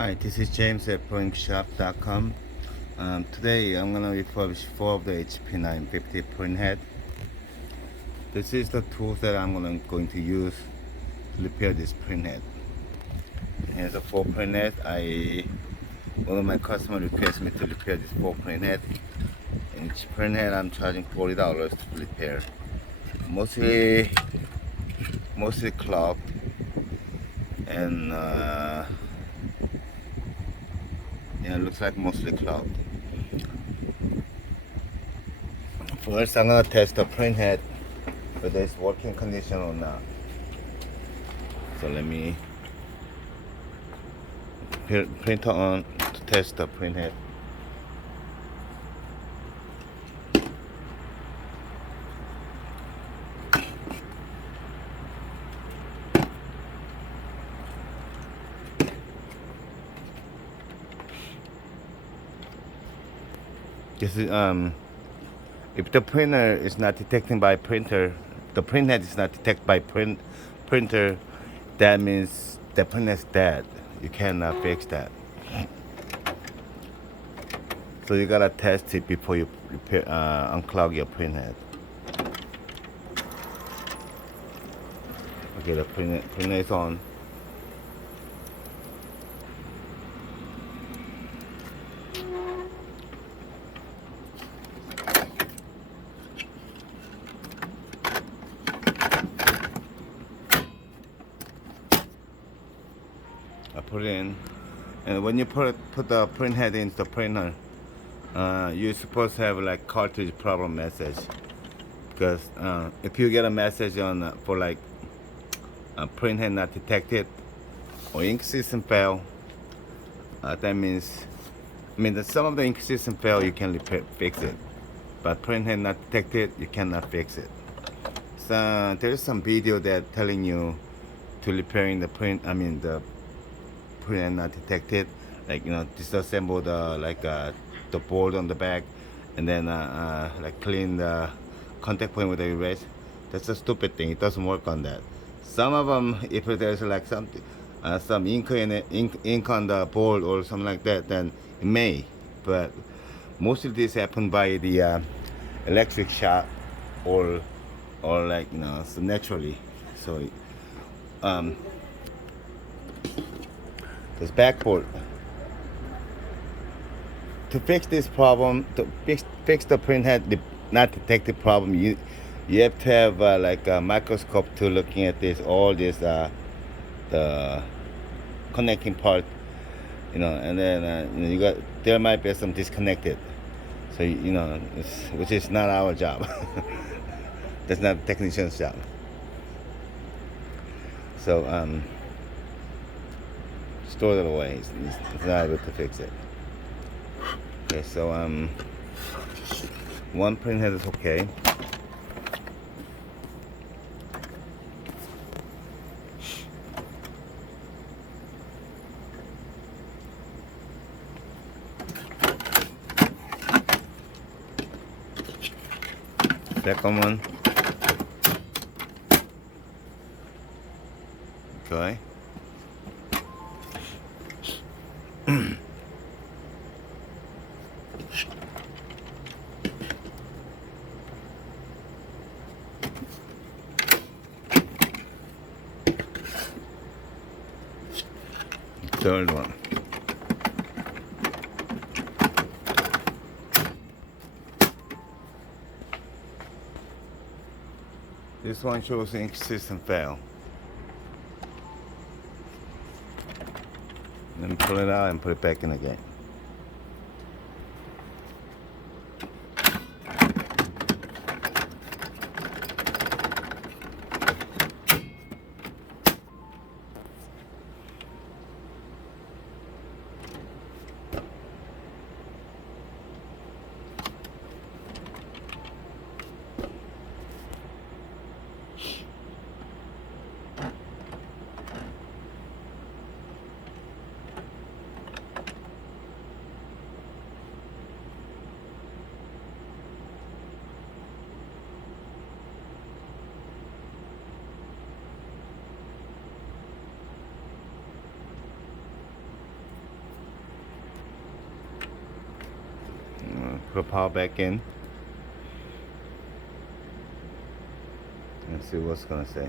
Hi, this is James at Proinkshop.com. Today I'm gonna refurbish 4 of the HP 950 printhead. This is the tools that I'm going to use to repair this printhead. Here's a 4 printhead. One of my customers requested me to repair this 4 printhead. And each printhead I'm charging $40 to repair. Mostly clogged and yeah, it looks like mostly clogged. First, I'm gonna test the printhead whether it's working condition or not. So let me printer on to test the printhead. This is if the printer is not detecting by printer, the printhead is not detected by printer, that means the printer is dead. You cannot fix that. So you gotta test it before you repair, unclog your printhead. Okay, the printer is on. I put it in, and when you put the printhead into the printer, you're supposed to have like cartridge problem message, because if you get a message on for like printhead not detected or ink system fail, that means some of the ink system fail you can fix it, but printhead not detected you cannot fix it. So there's some video that telling you to repairing the the printhead not detected, like disassemble the board on the back, and then like clean the contact point with the erase. That's a stupid thing. It doesn't work on that. Some of them, if there's like some ink on the board or something like that, then it may. But most of this happen by the electric shock or like so naturally. So this backboard. To fix this problem, to fix the printhead not detected problem, you have to have like a microscope to looking at all this the connecting part, and then there might be some disconnected. So which is not our job. That's not the technician's job. So store it away. It's not able to fix it. Okay, so one printhead is okay. Second one. Okay. Third one. This one shows ink system fail. Then pull it out and put it back in again. Put power back in and see what's gonna say.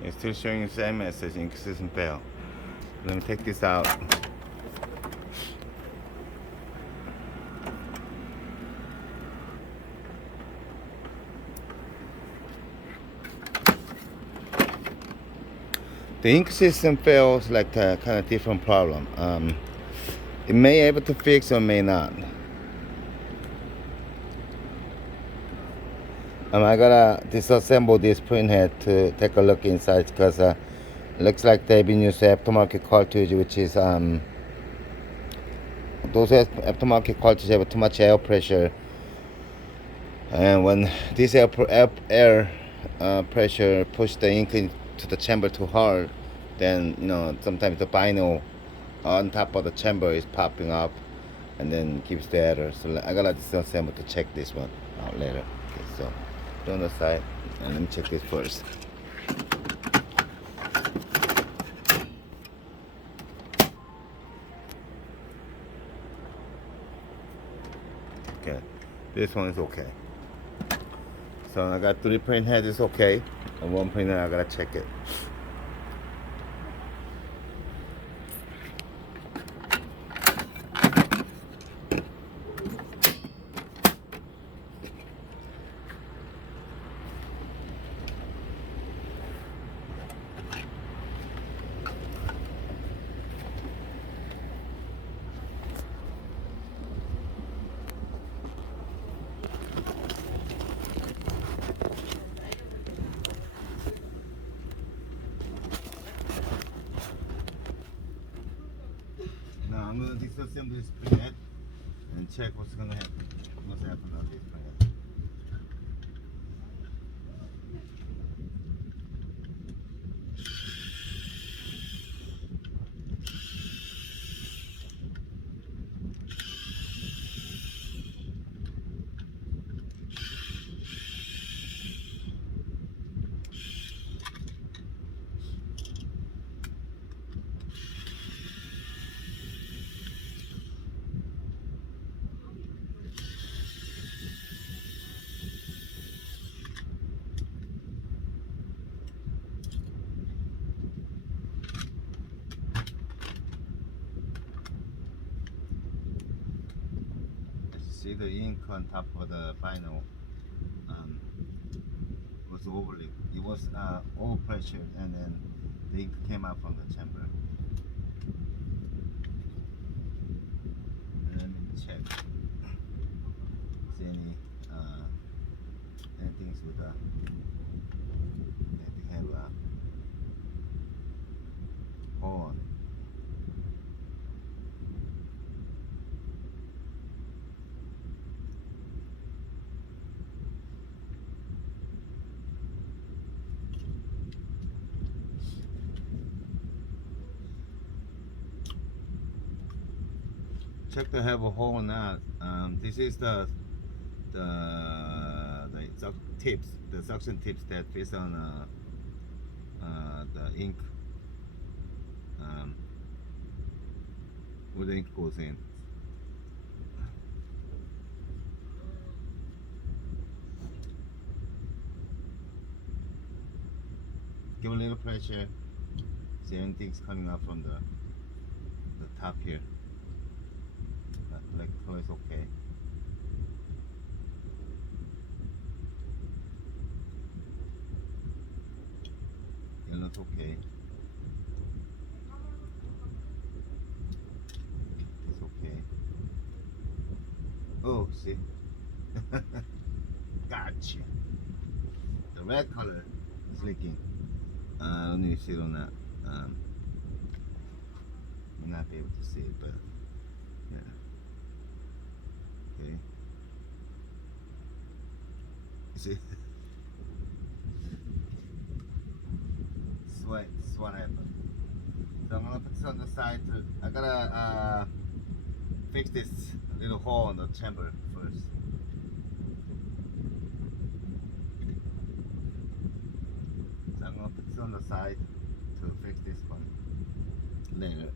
It's still showing the same message, inconsistent fail. Let me take this out. The ink system fails like a kind of different problem. It may able to fix or may not. I gotta disassemble this printhead to take a look inside because looks like they've been using aftermarket cartridge, which is those aftermarket cartridges have too much air pressure, and when this air pressure push the ink into the chamber too hard, then sometimes the vinyl on top of the chamber is popping up and then gives the error. So I gotta disassemble to check this one out later. Okay, so put on the side and let me check this first. Okay, this one is okay. So I got 3 print heads is okay, and 1 printer I gotta check it. Now I'm gonna disassemble this printhead and check what's happened on this printhead. See the ink on top of the vinyl was overly. It was overpressured, and then the ink came out from the chamber. And let me check. See anything with anything have a hole on it. Check to have a hole or not. This is the tips, the suction tips that fit on the ink, where the ink goes in. Give a little pressure. See anything's coming out from the top here. Black color is okay. Yellow's okay. It's okay. Oh, see. Gotcha. The red color is leaking. I don't need to see it on that. You'll not be able to see it, but yeah. Okay. You see? That's what happened. So I'm gonna put this on the side. I gotta fix this little hole in the chamber first. So I'm gonna put this on the side to fix this one later.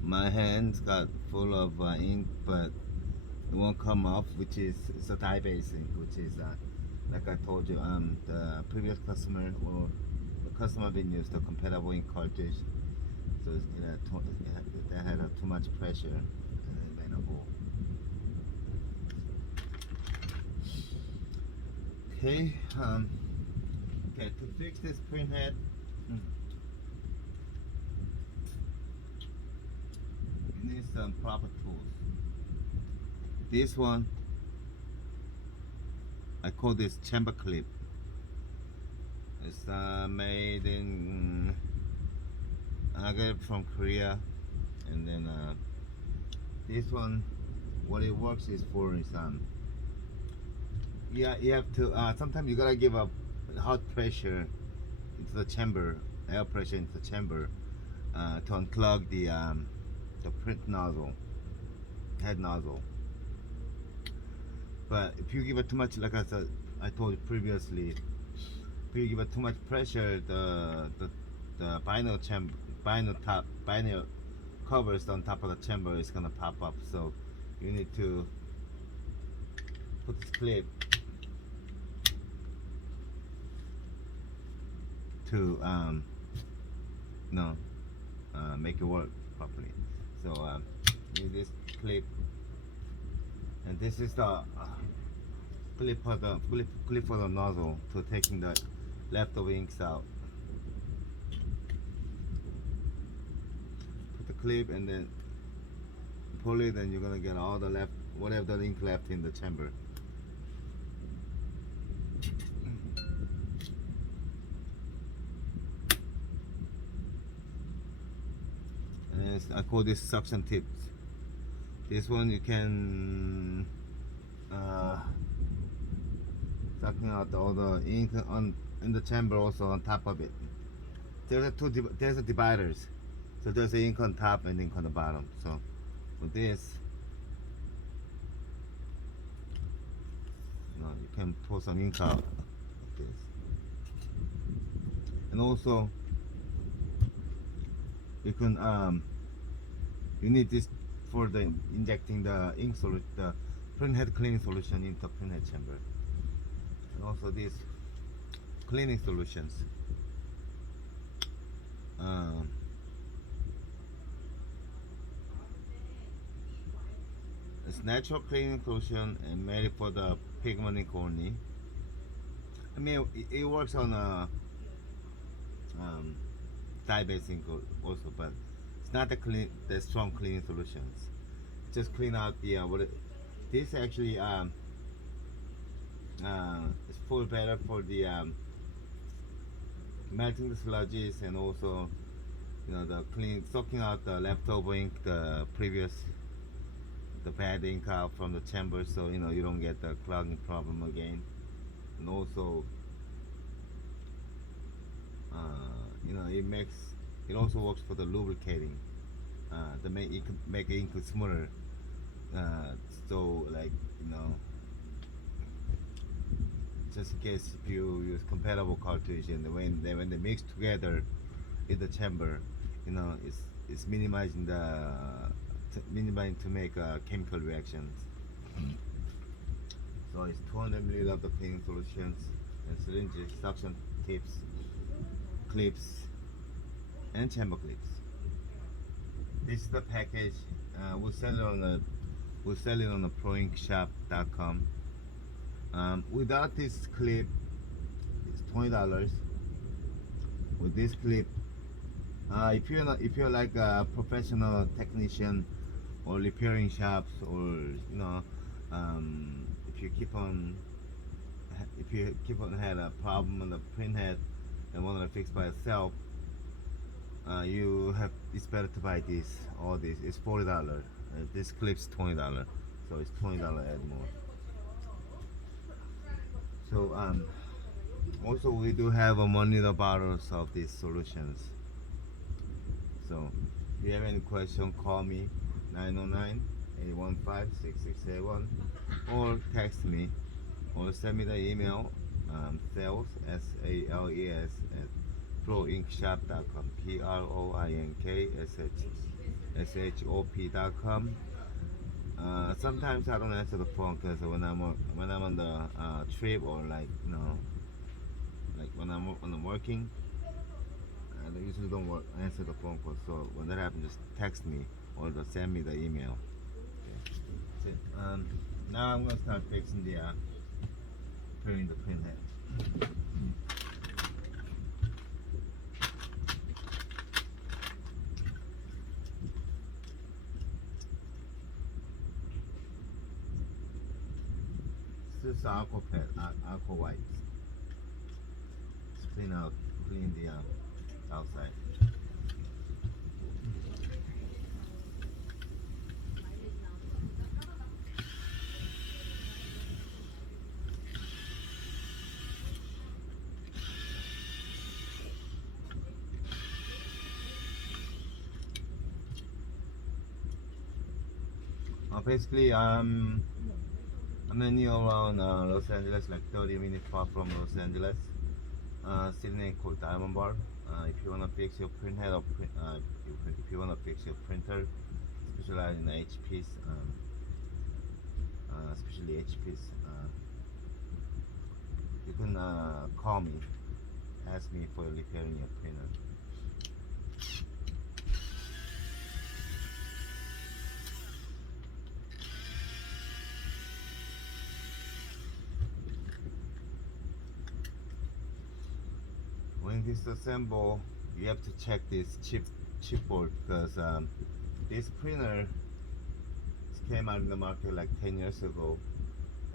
My hands got full of ink, but it won't come off, which is it's a dye-based ink, which is like I told you, the previous customer or the customer been used a compatible ink cartridge, so that had too much pressure and it made a hole. Okay, okay, to fix this printhead. You need some proper tools. This one, I call this chamber clip. It's made in, I got it from Korea, and then this one, what it works is for is yeah, you have to sometimes you gotta give a hot pressure into the chamber, air pressure into the chamber to unclog the print nozzle, head nozzle. But if you give it too much, like I told you previously, if you give it too much pressure, the vinyl covers on top of the chamber is gonna pop up. So you need to put this clip to make it work properly. So use this clip, and this is the clip for the nozzle to taking the leftover inks out. Put the clip and then pull it, and you're gonna get all the whatever the ink left in the chamber. And I call this suction tips. This one you can sucking out all the ink in the chamber, also on top of it. There's a dividers, so there's the ink on top and ink on the bottom. So with this, you can pull some ink out like this. And also you can you need this for the injecting the ink solution, the printhead cleaning solution into printhead chamber. And also these cleaning solutions. It's natural cleaning solution and made for the pigment ink only. I mean, it works on dye-based ink also, but it's not the strong cleaning solutions. Just clean out the this actually it's full better for the melting the sludges, and also the soaking out the leftover ink, the bad ink out from the chamber, so you don't get the clogging problem again. And also it also works for the lubricating, it can make ink smoother, so like just in case if you use compatible cartridge, and when they mix together in the chamber, it's minimizing to make chemical reactions. So it's 200 ml of the cleaning solutions and syringes, suction tips, clips, and chamber clips. This is the package. We'll sell it on the Proinkshop.com. Without this clip, it's $20. With this clip, if you're like a professional technician or repairing shops, or if you keep on had a problem on the printhead and want to fix by itself, it's better to buy this. All this is $40. This clip's $20, so it's $20 add more. So also we do have a 1 liter bottles of these solutions. So if you have any question, call me 909-815-6671 or text me or send me the email, sales SALES at Proinkshop.com, PROINKSHOP.com. Sometimes I don't answer the phone because when I'm on the trip, or like when I'm working, I usually don't answer the phone call. So when that happens, just text me or just send me the email. Okay. That's it. Now I'm gonna start fixing the printing the printhead. This is alcohol pad, alcohol wipes. Just clean the outside. Basically, I'm near around Los Angeles, like 30 minutes far from Los Angeles. City name called Diamond Bar. If you wanna fix your printhead, or if you wanna fix your printer, specialize in HPs, especially HPs, you can call me, ask me for repairing your printer. When disassemble, you have to check this chipboard, because this printer came out in the market like 10 years ago,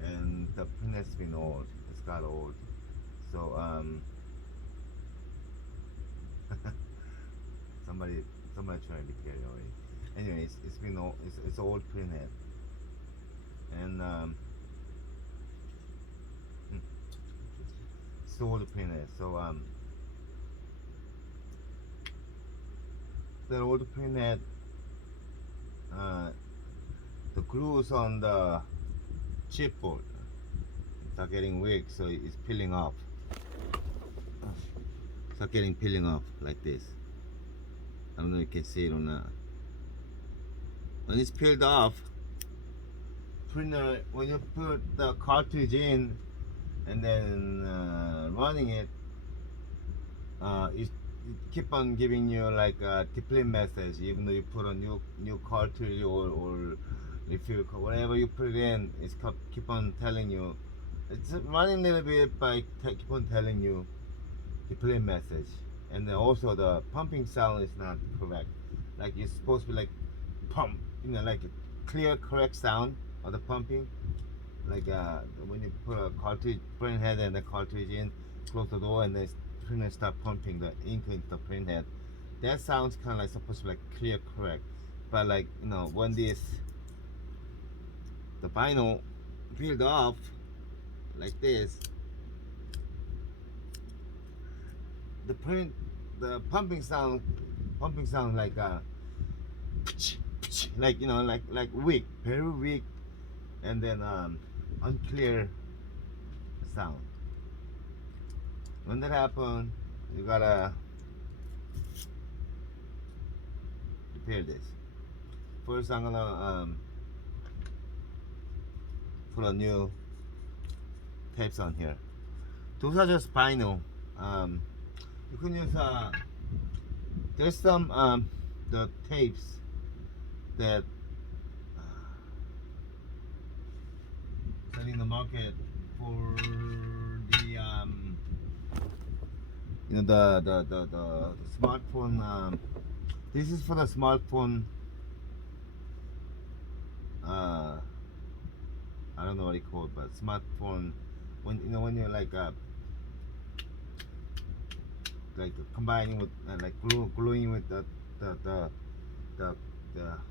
and the printer's been old. It's got old. So somebody trying to repair it already. Anyways, it's been old. It's old printhead, and it's old printhead. So the old printhead, the glues on the chipboard start getting weak, so it's peeling off. Peeling off like this. I don't know if you can see it or not. When it's peeled off, printer, when you put the cartridge in and then running it, it keep on giving you like a depleted message, even though you put a new cartridge or if you whatever you put it in, it's keep on telling you. It's running a little bit, but keep on telling you depleted message. And then also the pumping sound is not correct. Like it's supposed to be like pump, like a clear, correct sound of the pumping. Like when you put a cartridge, printhead and the cartridge in, close the door, and then printer start pumping the ink into the printhead. That sounds kind of like supposed to be like clear, correct. But like when the vinyl peeled off like this, the pumping sound like like weak, very weak, and then unclear sound. When that happens, you gotta repair this. First, I'm gonna put a new tapes on here. Those are just vinyl. You can use there's some the tapes that selling the market for the the smartphone. This is for the smartphone. I don't know what it called, but smartphone. When when you're like combining with like gluing with the the the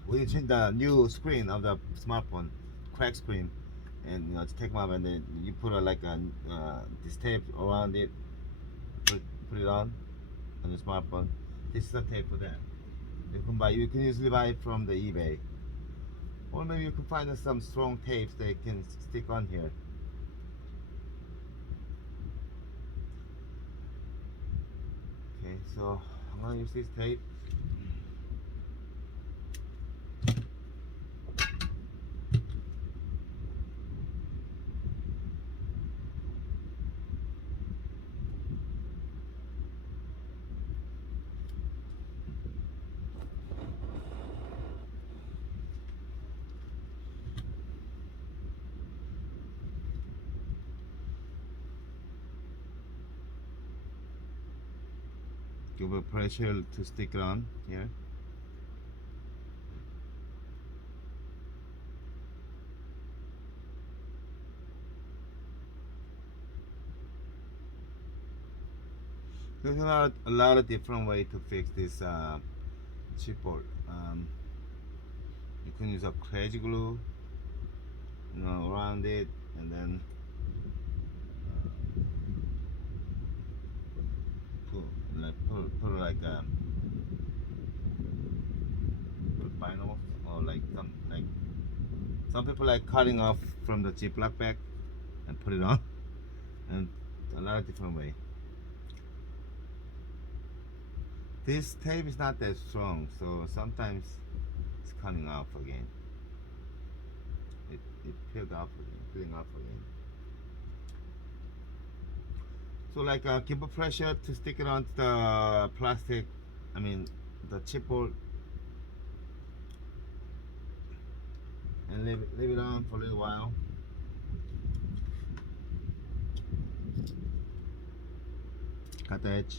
when you change the new screen of the smartphone, crack screen, and to take them off, and then you put this tape around it, put it on your smartphone. This is a tape for that. You can usually buy it from the eBay, or maybe you can find some strong tapes that you can stick on here. Okay, so I'm gonna use this tape. Give it pressure to stick it on here. There's a lot of different way to fix this chipboard. You can use a crazy glue, around it, and then put like put vinyl, or like some people like cutting off from the Ziploc bag and put it on, and a lot of different way. This tape is not that strong, so sometimes it's coming off again. It peeled off again. So like keep a pressure to stick it onto the plastic, the chipboard, and leave it on for a little while. Cut the edge.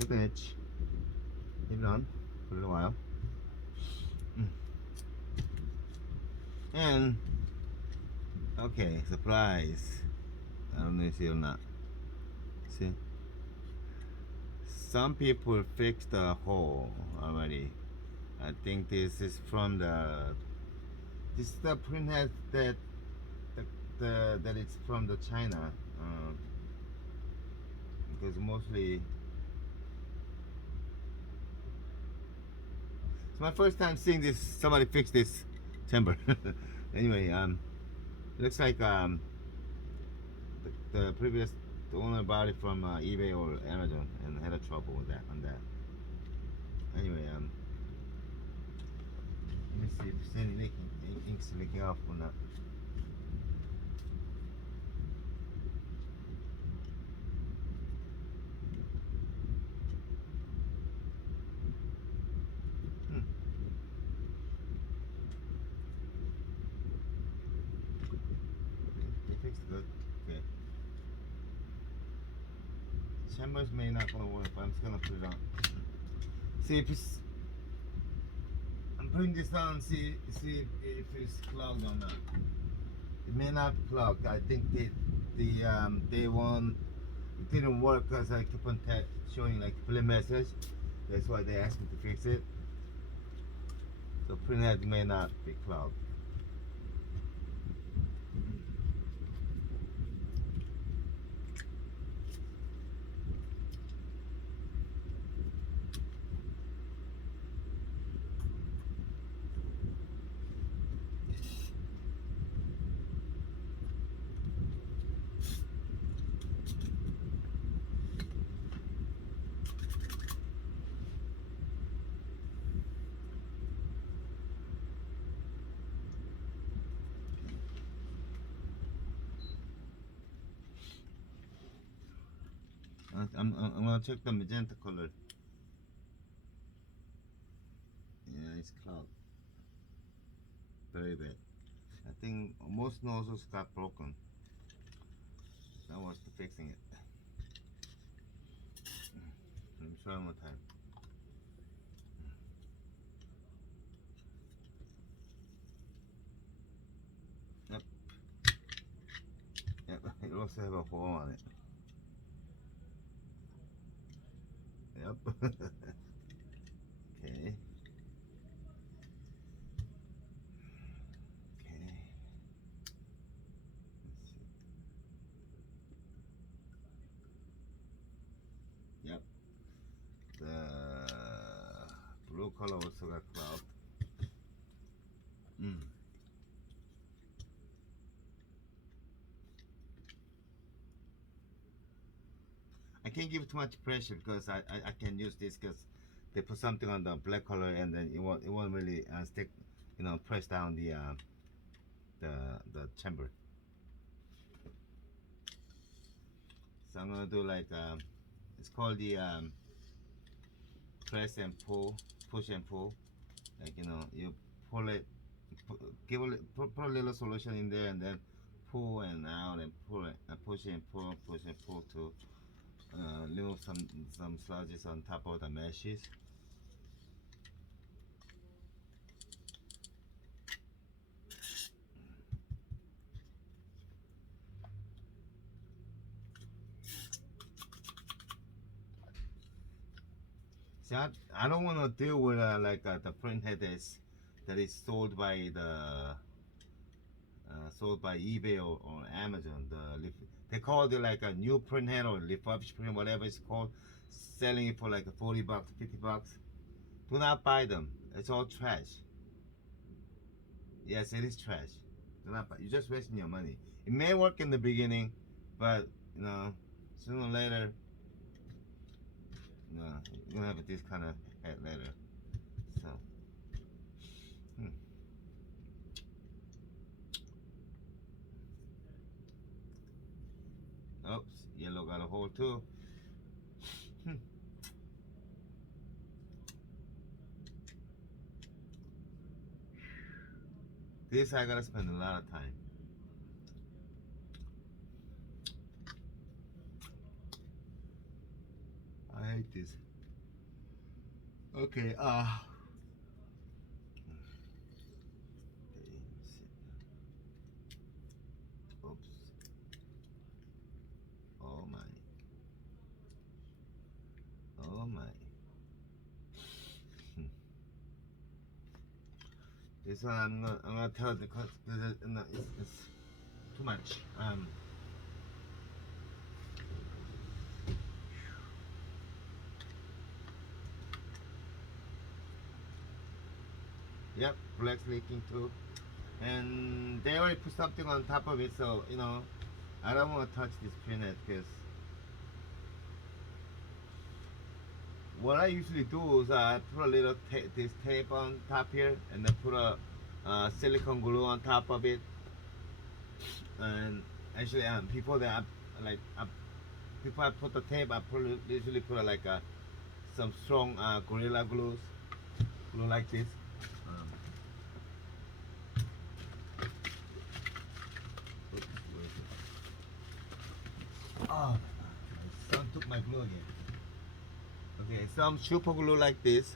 Cut the edge. Leave it on for a little while. And okay, surprise. I don't know if you see or not. See? Some people fixed the hole already. I think this is from the Printhead that it's from the China, because mostly it's my first time seeing this. Somebody fix this chamber. Anyway, it looks like the owner bought it from eBay or Amazon and had a trouble with that. Anyway, let me see if there's any ink's leaking off or not. It fixed good. Okay. Chambers may not gonna work, but I'm just gonna put it on. See if it's. I'm putting this on. See if it's clogged or not. It may not be clogged. I think they won't. It didn't work because I keep on showing like plain message. That's why they asked me to fix it. So Printhead may not be clogged. I'm gonna check the magenta color. Yeah, it's clogged. Very bad. I think most nozzles got broken. That was the fixing it. Let me try one more time. Yep. Yep. It also have a hole on it. Yep. Okay. Okay. Let's see. Yep. The blue color also got cloud. I can't give too much pressure because I can use this because they put something on the black color and then it won't really stick, press down the chamber. So I'm gonna do like it's called the press and pull, push and pull. Like you pull it, give put a little solution in there and then pull and out and pull it and push and pull to remove some sludges on top of the meshes. See, I don't want to deal with like the printhead that is sold by eBay or Amazon. They call it like a new printhead or refurbished print, whatever it's called, selling it for like 40 bucks, 50 bucks. Do not buy them. It's all trash. Yes, it is trash. Do not buy. You're just wasting your money. It may work in the beginning, but sooner or later, you're gonna have this kind of head later. So. Oops, yellow got a hole too. This I gotta spend a lot of time. I hate this. Okay, okay, let's see. Oops. Oh my. Oh my. This one I'm gonna tell the because it's too much. Yep, black's leaking too, and they already put something on top of it, so I don't want to touch this printhead because what I usually do is I put a little this tape on top here, and then put a silicone glue on top of it. And actually, before that, before I put the tape, usually put like some strong Gorilla glue like this. Oh, my son took my glue again. Okay, some super glue like this.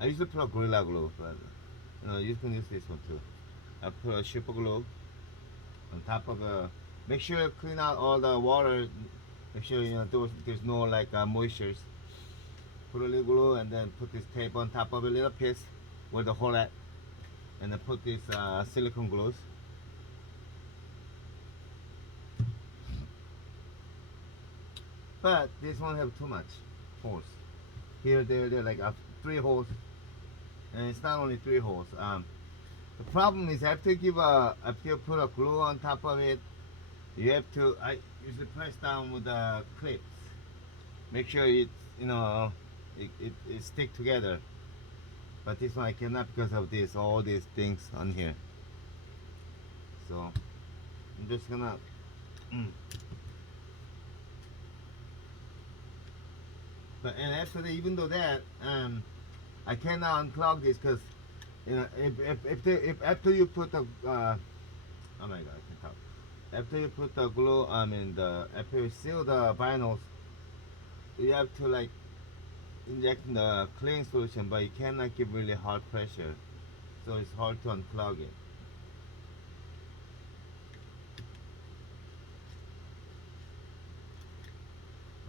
I usually put a Gorilla glue, but you can use this one too. I put a super glue on top of a. Make sure you clean out all the water. Make sure there's no like moistures. Put a little glue and then put this tape on top of a little piece where the hole at, and then put these silicone glues. But this one have too much holes. Here, there, like 3 holes, and it's not only 3 holes. The problem is after you put a glue on top of it, you have to. I usually press down with the clips. Make sure it stick together. But this one I cannot because of all these things on here. So I'm just gonna. But and after that, even though that, I cannot unclog this because You know, if after you put the oh my god, I can talk. After you put the glue, I mean the after you seal the vinyls, you have to like inject the cleaning solution, but you cannot give really hard pressure, so it's hard to unclog it.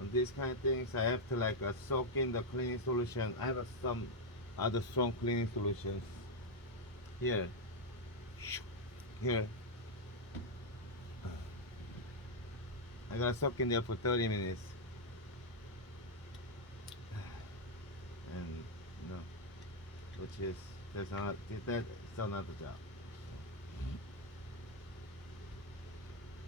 On these kind of things, I have to like soak in the cleaning solution. I have some other strong cleaning solutions here, here. I gotta soak in there for 30 minutes, and no, which is that's another job.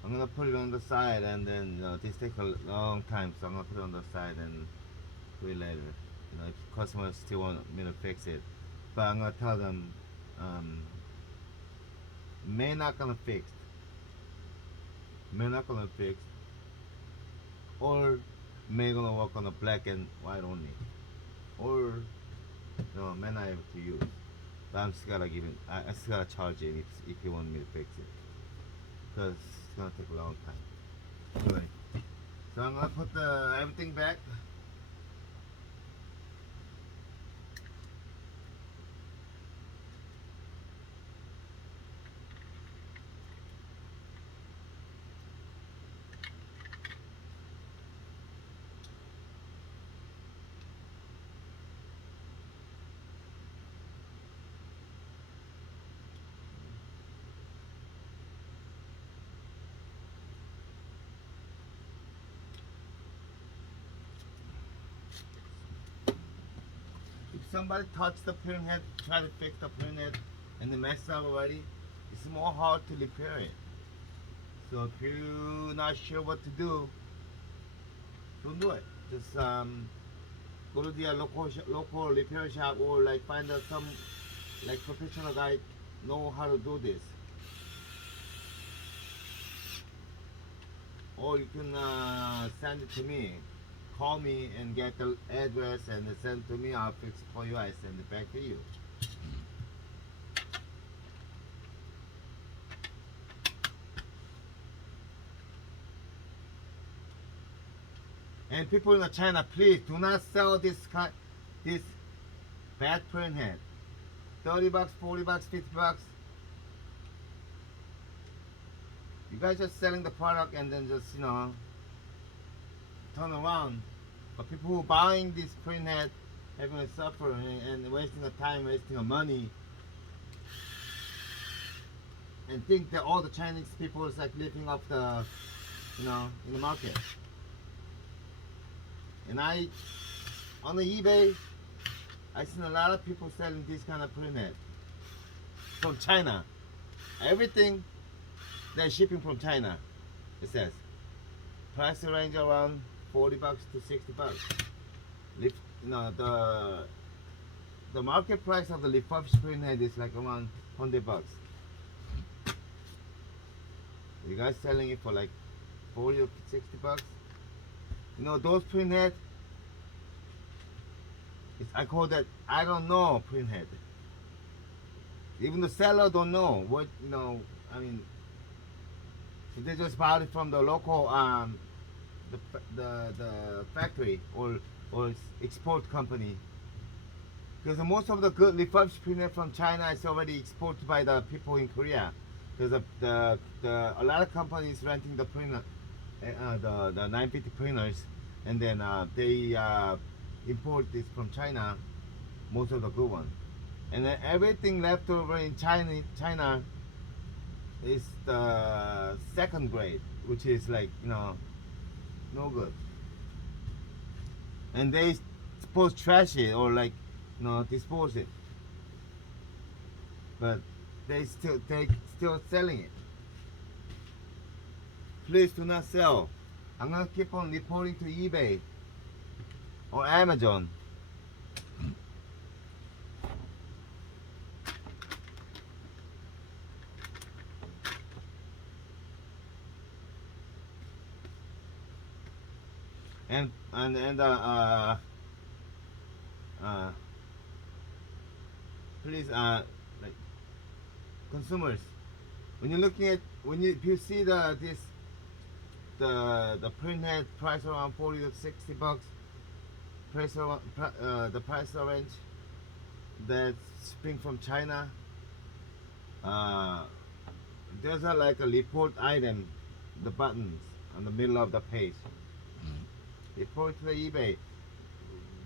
I'm gonna put it on the side, and then this takes a long time, so I'm gonna put it on the side and do it later. You know, if customers still want me to fix it, but I'm gonna tell them um, may not gonna fix, may not gonna fix, or may gonna work on the black and white only, or no, may not able to use. But I'm still gotta give it. I still gotta charge it if you want me to fix it, because it's gonna take a long time. Anyway, so I'm gonna put everything back. If somebody touched the printhead, try to fix the printhead, and they mess up already, it's more hard to repair it. So if you're not sure what to do, don't do it. Just go to the local repair shop, or like find out some like professional guy know how to do this. Or you can send it to me. Call me and get the address and send it to me. I'll fix it for you. I send it back to you. And people in China, please do not sell this bad printhead. 30 bucks, 40 bucks, 50 bucks. You guys just selling the product and then just, turn around. But people who buying this printhead having to suffer and wasting the time, wasting the money, and think that all the Chinese people is like living off the, in the market. And on the eBay, I seen a lot of people selling this kind of printhead from China. Everything they're shipping from China. It says price range around 40 bucks to 60 bucks. The market price of the refurbished printhead is like around 100 bucks. You guys selling it for like 40 or 60 bucks? Those printhead, I call that I don't know printhead. Even the seller don't know what, I mean, if they just bought it from the local the factory or export company, because most of the good refurbished printhead from China is already exported by the people in Korea, because a lot of companies renting the printer, the 950 printers, and then they import this from China, most of the good ones, and then everything left over in China is the second grade, which is like no good, and they suppose trash it or like dispose it, but they still selling it. Please do not sell. I'm gonna keep on reporting to eBay or Amazon. And please like consumers. When you're looking at if you see the printhead price around 40 to 60 bucks, the price range that's shipping from China, uh, there's like a report item, the buttons on the middle of the page. Report to the eBay.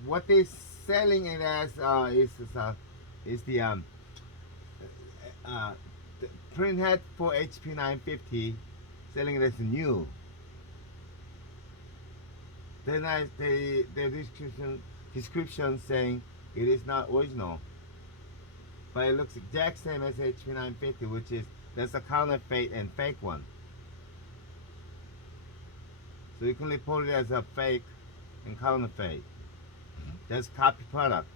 What they selling it as is uh, the printhead for HP 950, selling it as new. Then the description saying it is not original, but it looks exact same as HP 950, which is that's a counterfeit and fake one. So you can report it as a fake and counterfeit. That's copy product.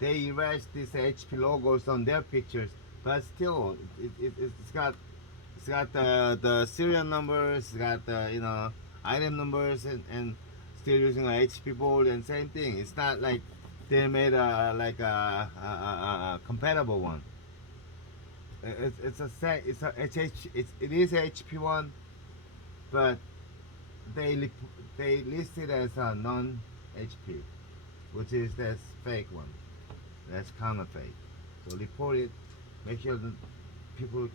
They erased these HP logos on their pictures, but still, it's got the serial numbers, it's got the item numbers, and still using a HP board and same thing. It's not like they made a compatible one. It is HP one, but they list it as a non HP, which is that's fake one. That's counterfeit. So report it. Make sure that people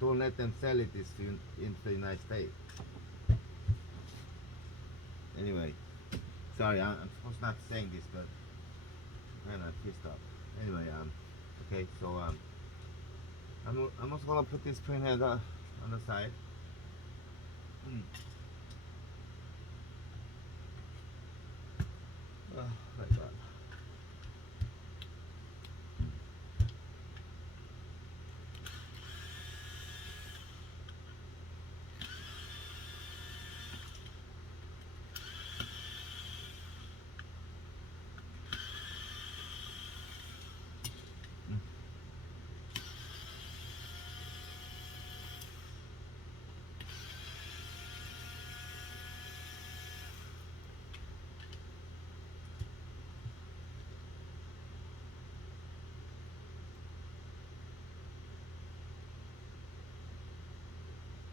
don't let them sell it into the United States. Anyway, sorry, I'm supposed not to saying this, but man, I'm pissed off. Anyway, okay, so I'm also gonna put this printhead on the side. Oh my God.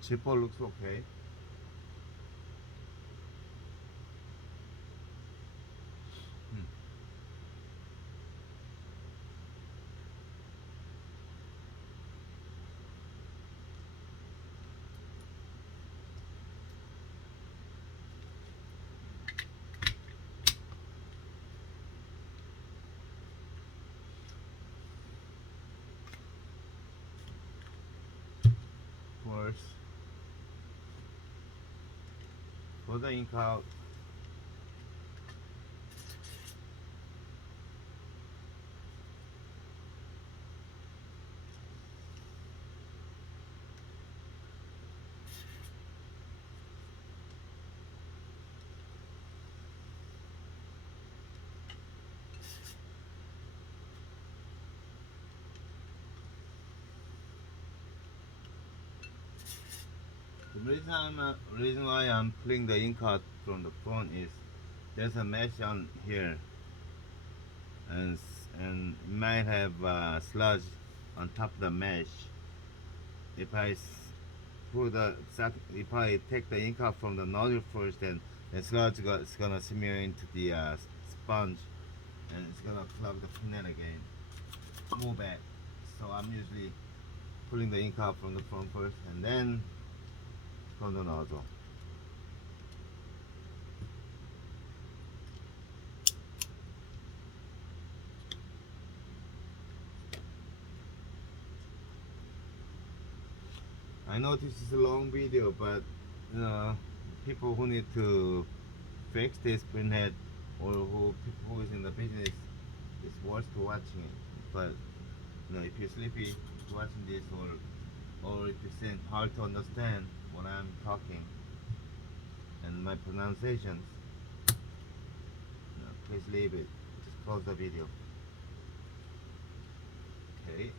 Zipper looks okay. First, pour the ink out. The reason why I'm pulling the ink out from the phone is there's a mesh on here, and might have sludge on top of the mesh. If if I take the ink out from the nozzle first, then the sludge is gonna smear into the sponge, and it's gonna clog the printhead again. More bad. So I'm usually pulling the ink out from the phone first, and then from the nozzle. I know this is a long video, but people who need to fix this printhead, or people who is in the business, it's worth to watching it. But if you're sleepy watching this, or if you think hard to understand what I'm talking and my pronunciations, please leave it. Just close the video. Okay.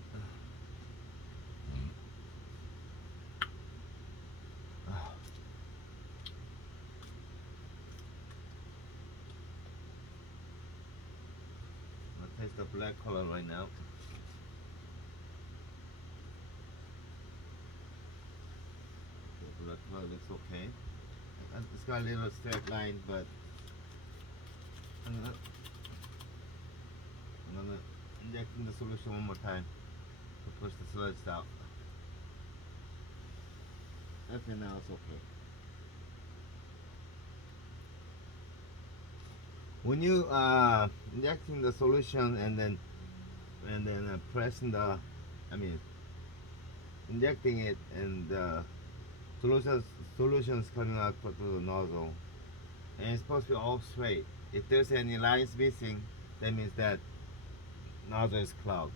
Taste the black color right now. Well, it looks okay. It's got a little straight line, but I'm gonna inject in the solution one more time to push the sludge out. Okay, now it's okay. When you injecting the solution and then pressing the, I mean, injecting it and the solutions coming out through the nozzle, and it's supposed to be all straight. If there's any lines missing, that means that nozzle is clogged.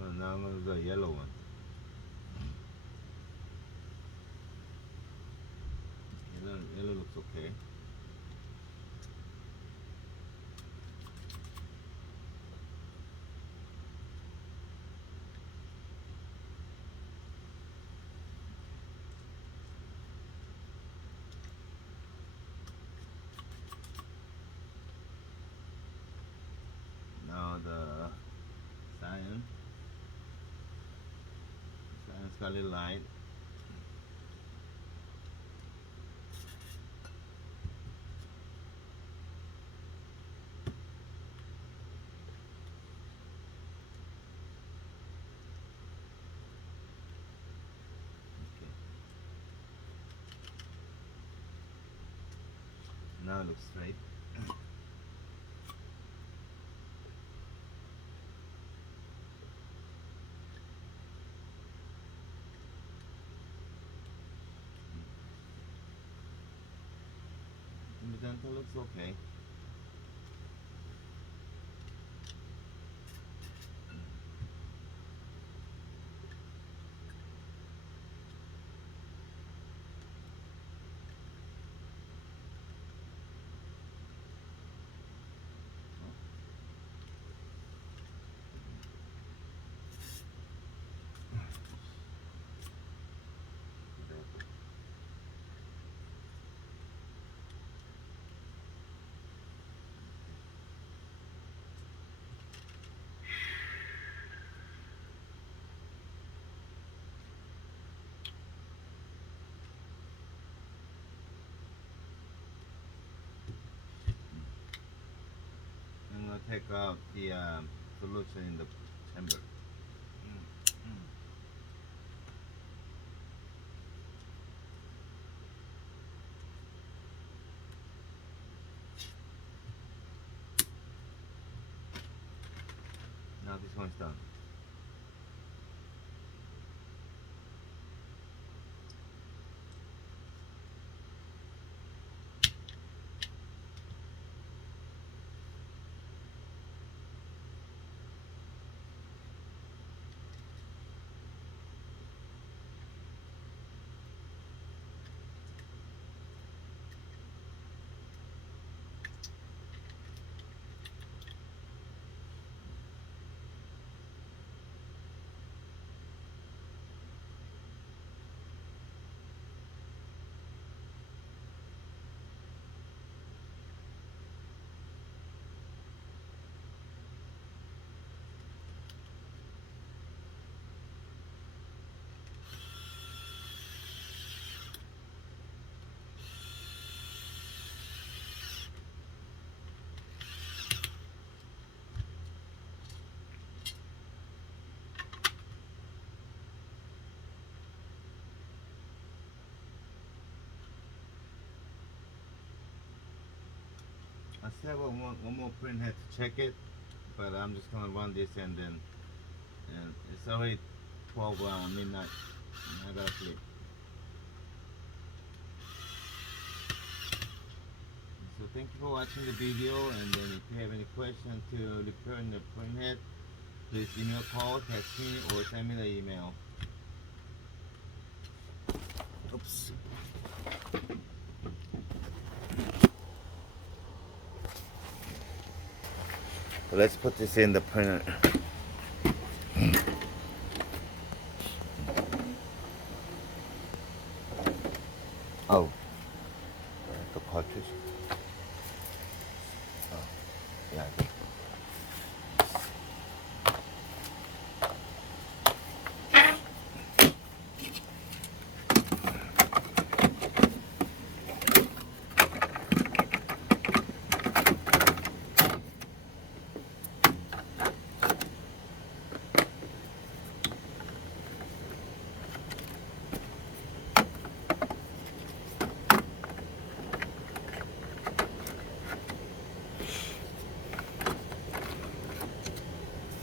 Well, now I'm going to do the yellow one. Yellow looks okay. Now the cyan's got a little line. Okay. Now it looks straight. And the dental looks okay. I'm gonna take out the solution in the chamber. Now this one's done. I still have one more printhead to check it, but I'm just gonna run this and it's already 12 midnight. I gotta sleep. So thank you for watching the video, and then if you have any questions to return the printhead, please give me a call, text me, or send me the email. Oops. So let's put this in the printer. Oh, the cartridge. Oh, yeah.